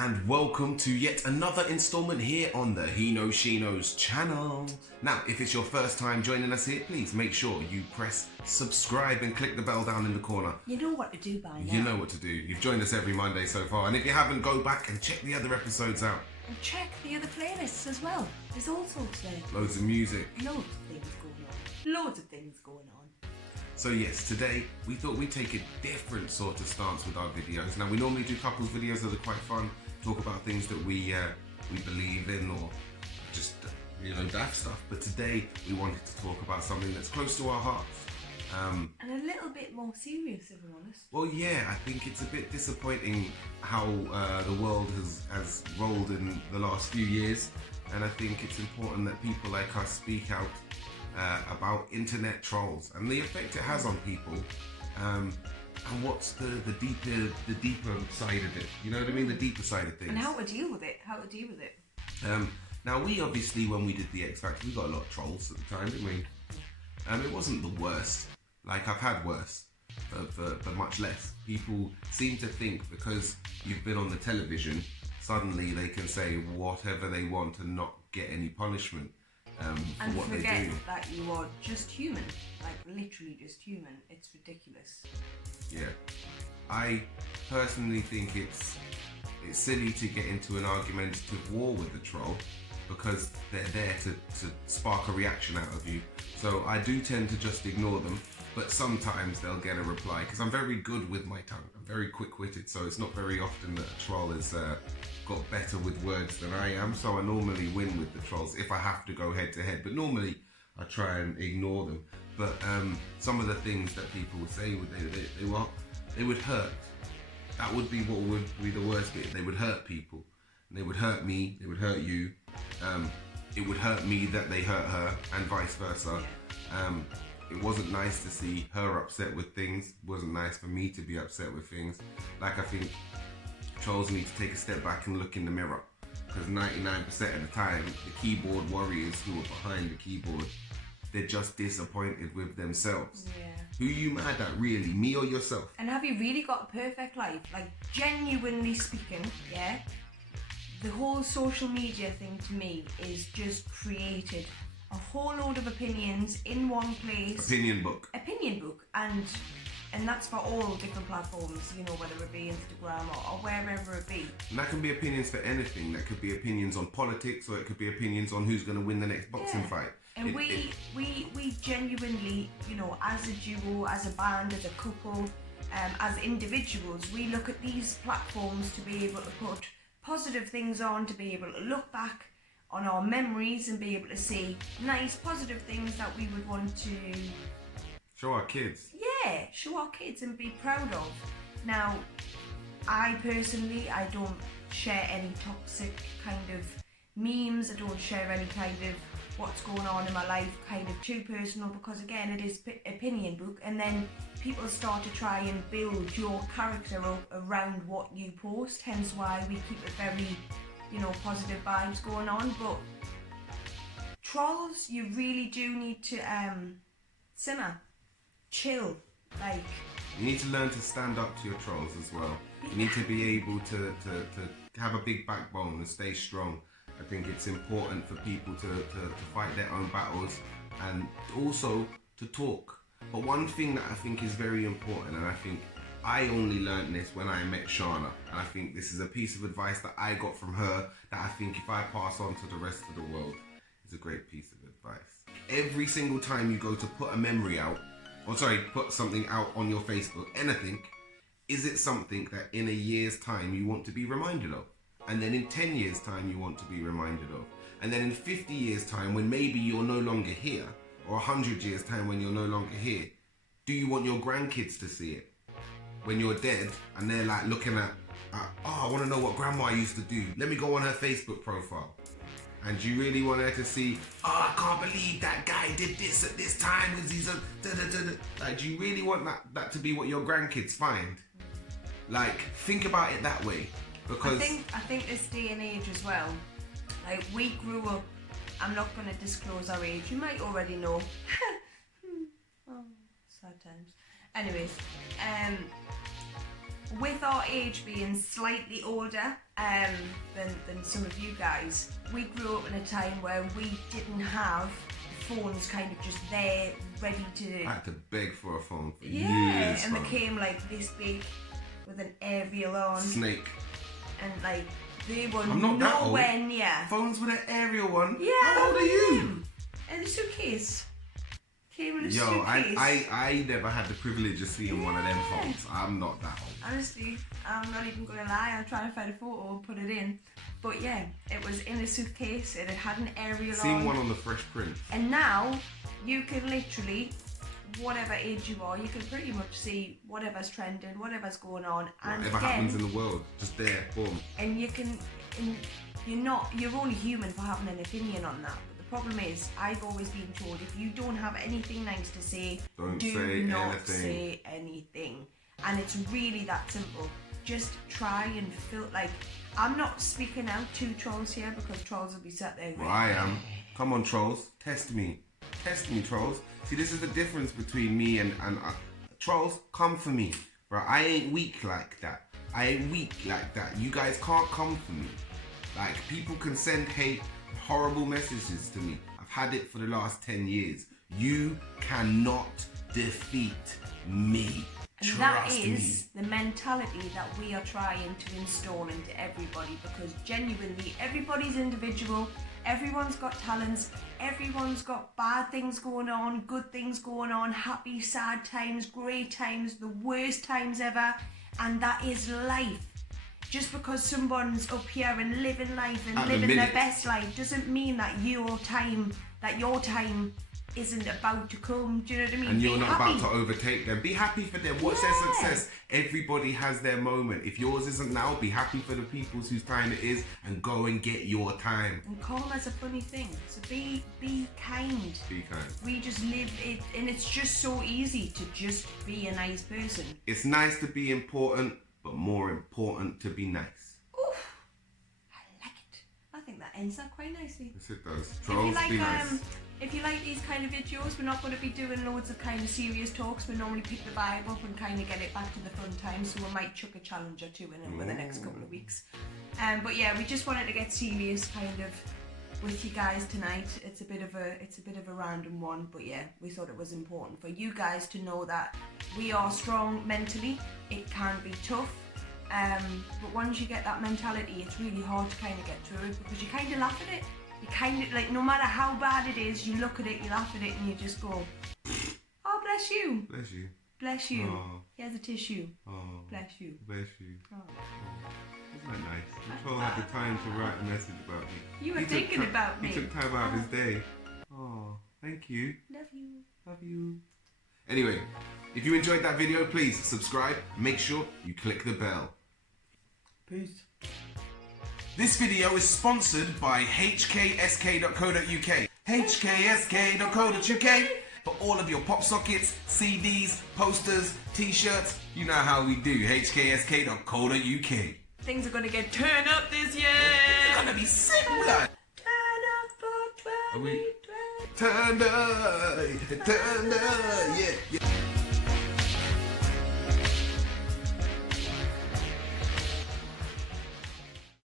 and welcome to yet another installment here on the He Knows She Knows channel. Now, if it's your first time joining us here, please make sure you press subscribe and click the bell down in the corner. You know what to do by now. You know what to do. You've joined us every Monday so far, and if you haven't, go back and check the other episodes out. And check the other playlists as well. There's all sorts there. Loads of music. Loads of things going on. Loads of things going on. So yes, today we thought we'd take a different sort of stance with our videos. Now we normally do couples videos that are quite fun, talk about things that we believe in or just daft stuff. But today we wanted to talk about something that's close to our hearts. And a little bit more serious, if I'm honest. Well, yeah, I think it's a bit disappointing how the world has rolled in the last few years, and I think it's important that people like us speak out about internet trolls and the effect it has on people, and what's the deeper side of it. You know what I mean? The deeper side of things. And how to deal with it. Now we obviously, when we did the X Factor, we got a lot of trolls at the time, didn't we? It wasn't the worst. Like, I've had worse, for much less. People seem to think because you've been on the television, suddenly they can say whatever they want and not get any punishment. And what forget they do. that you are just human, like literally just human. It's ridiculous. Yeah, I personally think it's silly to get into an argumentative war with the troll because they're there to spark a reaction out of you. So I do tend to just ignore them, but sometimes they'll get a reply because I'm very good with my tongue. I'm very quick-witted, so it's not very often that a troll is got better with words than I am, so I normally win with the trolls if I have to go head to head, but normally I try and ignore them. But some of the things that people would say, they would hurt. That would be what would be the worst bit. They would hurt people, and they would hurt me, they would hurt you. It would hurt me that they hurt her, and vice versa. It wasn't nice to see her upset with things. It wasn't nice for me to be upset with things. Like, I think trolls need to take a step back and look in the mirror, because 99% of the time, the keyboard warriors who are behind the keyboard, they're just disappointed with themselves. Yeah. Who are you mad at, really? Me or yourself? And have you really got a perfect life? Like, genuinely speaking, yeah? The whole social media thing to me is just created a whole load of opinions in one place. Opinion book. And that's for all different platforms, whether it be Instagram or wherever it be. And that can be opinions for anything. That could be opinions on politics, or it could be opinions on who's going to win the next boxing fight. And we genuinely, as a duo, as a band, as a couple, as individuals, we look at these platforms to be able to put positive things on, to be able to look back on our memories and be able to see nice, positive things that we would want to show our kids. Yeah, show our kids and be proud of. Now, I personally, I don't share any toxic kind of memes. I don't share any kind of what's going on in my life kind of too personal, because again, it is opinion book, and then people start to try and build your character up around what you post, hence why we keep it very, positive vibes going on. But trolls, you really do need to simmer, chill, like. You need to learn to stand up to your trolls as well. You need to be able to have a big backbone and stay strong. I think it's important for people to fight their own battles and also to talk. But one thing that I think is very important, and I think I only learned this when I met Shana, and I think this is a piece of advice that I got from her that I think if I pass on to the rest of the world, is a great piece of advice. Every single time you go to put a memory out, put something out on your Facebook, anything, is it something that in a year's time you want to be reminded of? And then in 10 years' time you want to be reminded of? And then in 50 years' time, when maybe you're no longer here, or 100 years' time when you're no longer here, do you want your grandkids to see it? When you're dead and they're like looking at, I want to know what grandma used to do. Let me go on her Facebook profile. And you really want her to see, I can't believe that guy did this at this time. Like, do you really want that to be what your grandkids find? Like, think about it that way. Because I think this day and age as well, like, we grew up, I'm not going to disclose our age, you might already know. Oh, sad times. Anyways, with our age being slightly older than some of you guys, we grew up in a time where we didn't have phones kind of just there, ready to... I had to beg for a phone for Yeah, years. and fam. they came like this big with an aerial on, Snake. and like they were I'm not that old. nowhere near. Phones with an aerial one. Yeah, How old are you? In a suitcase. Came in a Yo, suitcase. I never had the privilege of seeing one of them phones. I'm not that old. Honestly, I'm not even gonna lie, I'll try to find a photo and put it in. But yeah, it was in a suitcase, it had an aerial Seen on. one on the Fresh Prince. And now, you can literally, whatever age you are, you can pretty much see whatever's trending, whatever's going on. And Whatever happens in the world, just there, boom. and you can, and you're only human for having an opinion on that. But the problem is, I've always been told if you don't have anything nice to say, Don't do say not anything. say anything. And it's really that simple. Just try and feel like, I'm not speaking out to trolls here because trolls will be sat there. Well, I am. Come on, trolls. Test me. Test me, trolls. See, this is the difference between me and trolls, come for me. Bro, I ain't weak like that. I ain't weak like that. You guys can't come for me. Like, people can send hate, horrible messages to me. I've had it for the last 10 years. You cannot defeat me. And that is the mentality that we are trying to install into everybody, because genuinely everybody's individual, everyone's got talents, everyone's got bad things going on, good things going on, happy, sad times, great times, the worst times ever, and that is life. Just because someone's up here and living life and At the living their minute. best life doesn't mean that your time isn't about to come. Do you know what I mean? And you're Be not happy. about to overtake them. Be happy for them. What's their Yeah. success? Everybody has their moment. If yours isn't now, be happy for the people whose time it is and go and get your time. And karma's a funny thing. So be kind. Be kind. We just live it, and it's just so easy to just be a nice person. It's nice to be important, but more important to be nice. Oof, I like it. I think that ends that quite nicely. Yes, it does. If you Trolls, like be nice. if you like these kind of videos, we're not going to be doing loads of kind of serious talks. We normally pick the vibe up and kind of get it back to the fun times. So we might chuck a challenge or two in over the next couple of weeks. But yeah, we just wanted to get serious kind of with you guys tonight. It's a bit of a random one, but yeah, we thought it was important for you guys to know that we are strong mentally. It can be tough. But once you get that mentality, it's really hard to kind of get through it, because you kind of laugh at it. You kind of, like, no matter how bad it is, you look at it, you laugh at it, and you just go, oh, bless you. Bless you. Bless you. Oh. Here's a tissue. Oh. Bless you. Bless you. Oh. Isn't that nice? The troll had the time to write a message about me. You were He took thinking about me. He took time out of his day. Oh, thank you. Love you. Love you. Anyway, if you enjoyed that video, please subscribe. Make sure you click the bell. Peace. This video is sponsored by hksk.co.uk. hksk.co.uk for all of your pop sockets, CDs, posters, t-shirts. You know how we do. hksk.co.uk. Things are going to get turned up this year. It's gonna be sick, blood. Turn up for Are we- 2020. Turn up, yeah.